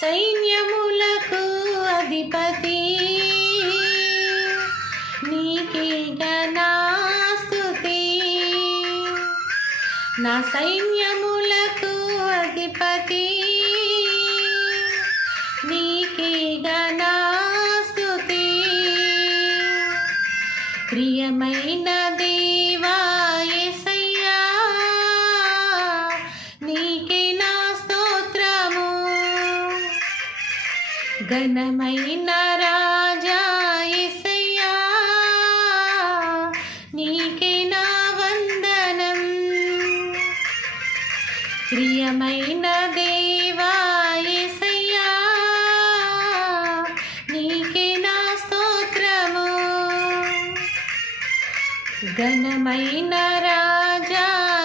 సైన్యములకు అధిపతి. నీకే గణాస్తుతి నా సైన్యములకు అధిపతి. నీకే గణాస్తుతి ప్రియమైన ఘనమైన రాజా ఎసయ్యా నీకే నా వందనం. ప్రియమైన దేవా ఎసయ్యా నీకే నా స్తోత్రము. ఘనమైన రాజా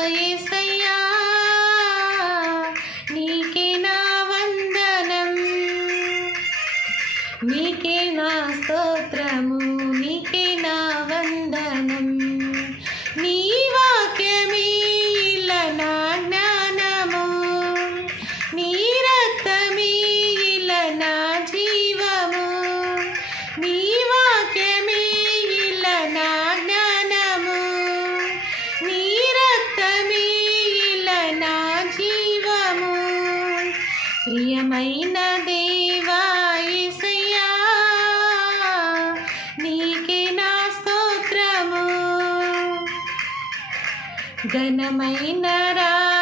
ప్రియమైన దేవాయసయ్యా నీకే నా స్తోత్రము. ఘనమైన రా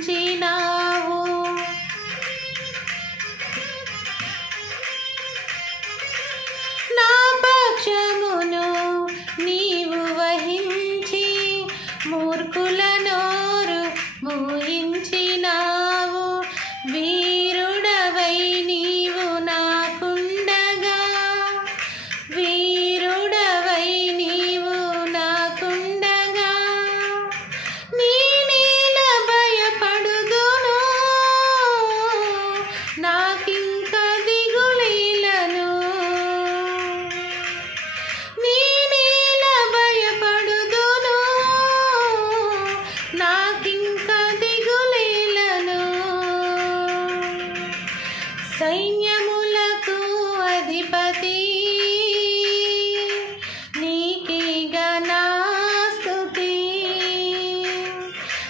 మించిన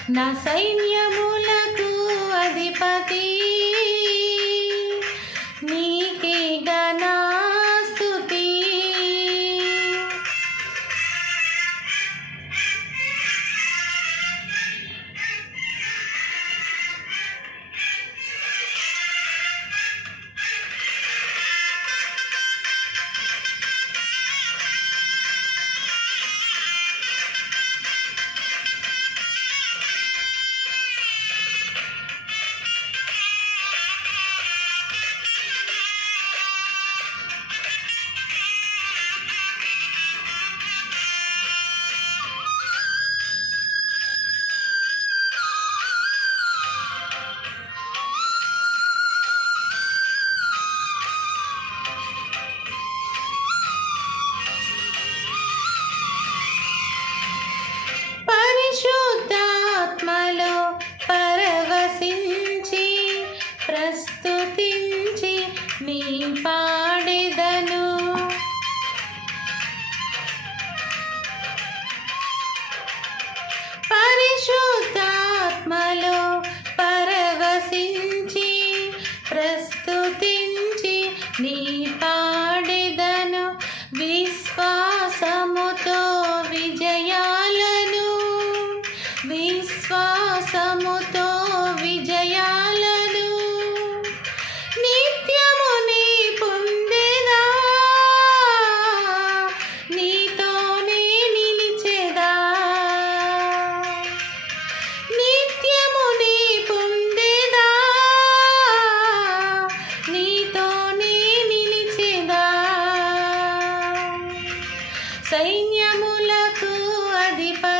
నా సైన్యములకు అధిపతి సైన్యములకు అధిపతి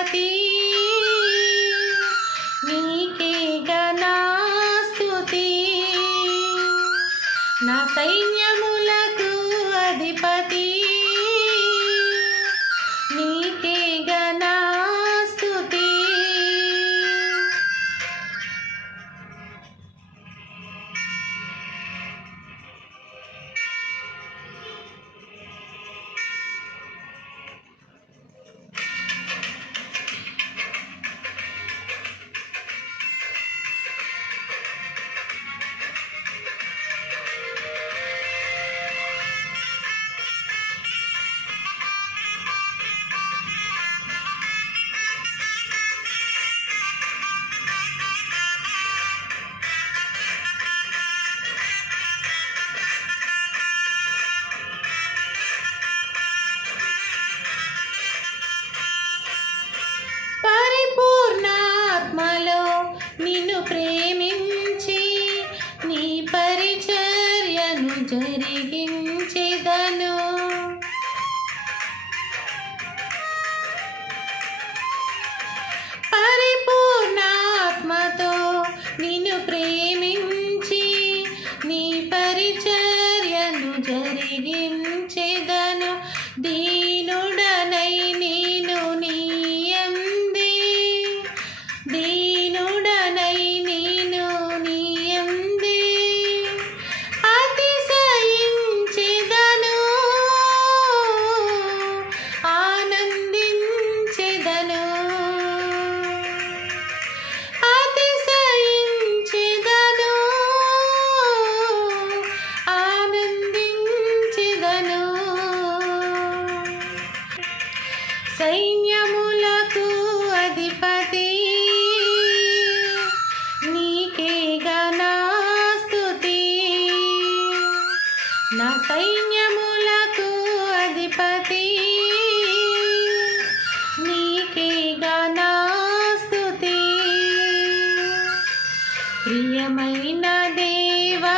బలమైన దేవా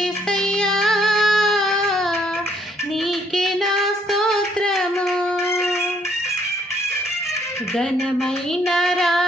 ఏసయ్యా నీకే నా స్తోత్రము. ఘనమైన రా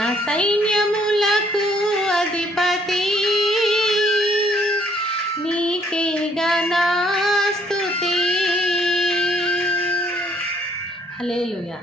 నా సైన్యములకు అధిపతి. నీకే గణాస్తుతి హలేలుయా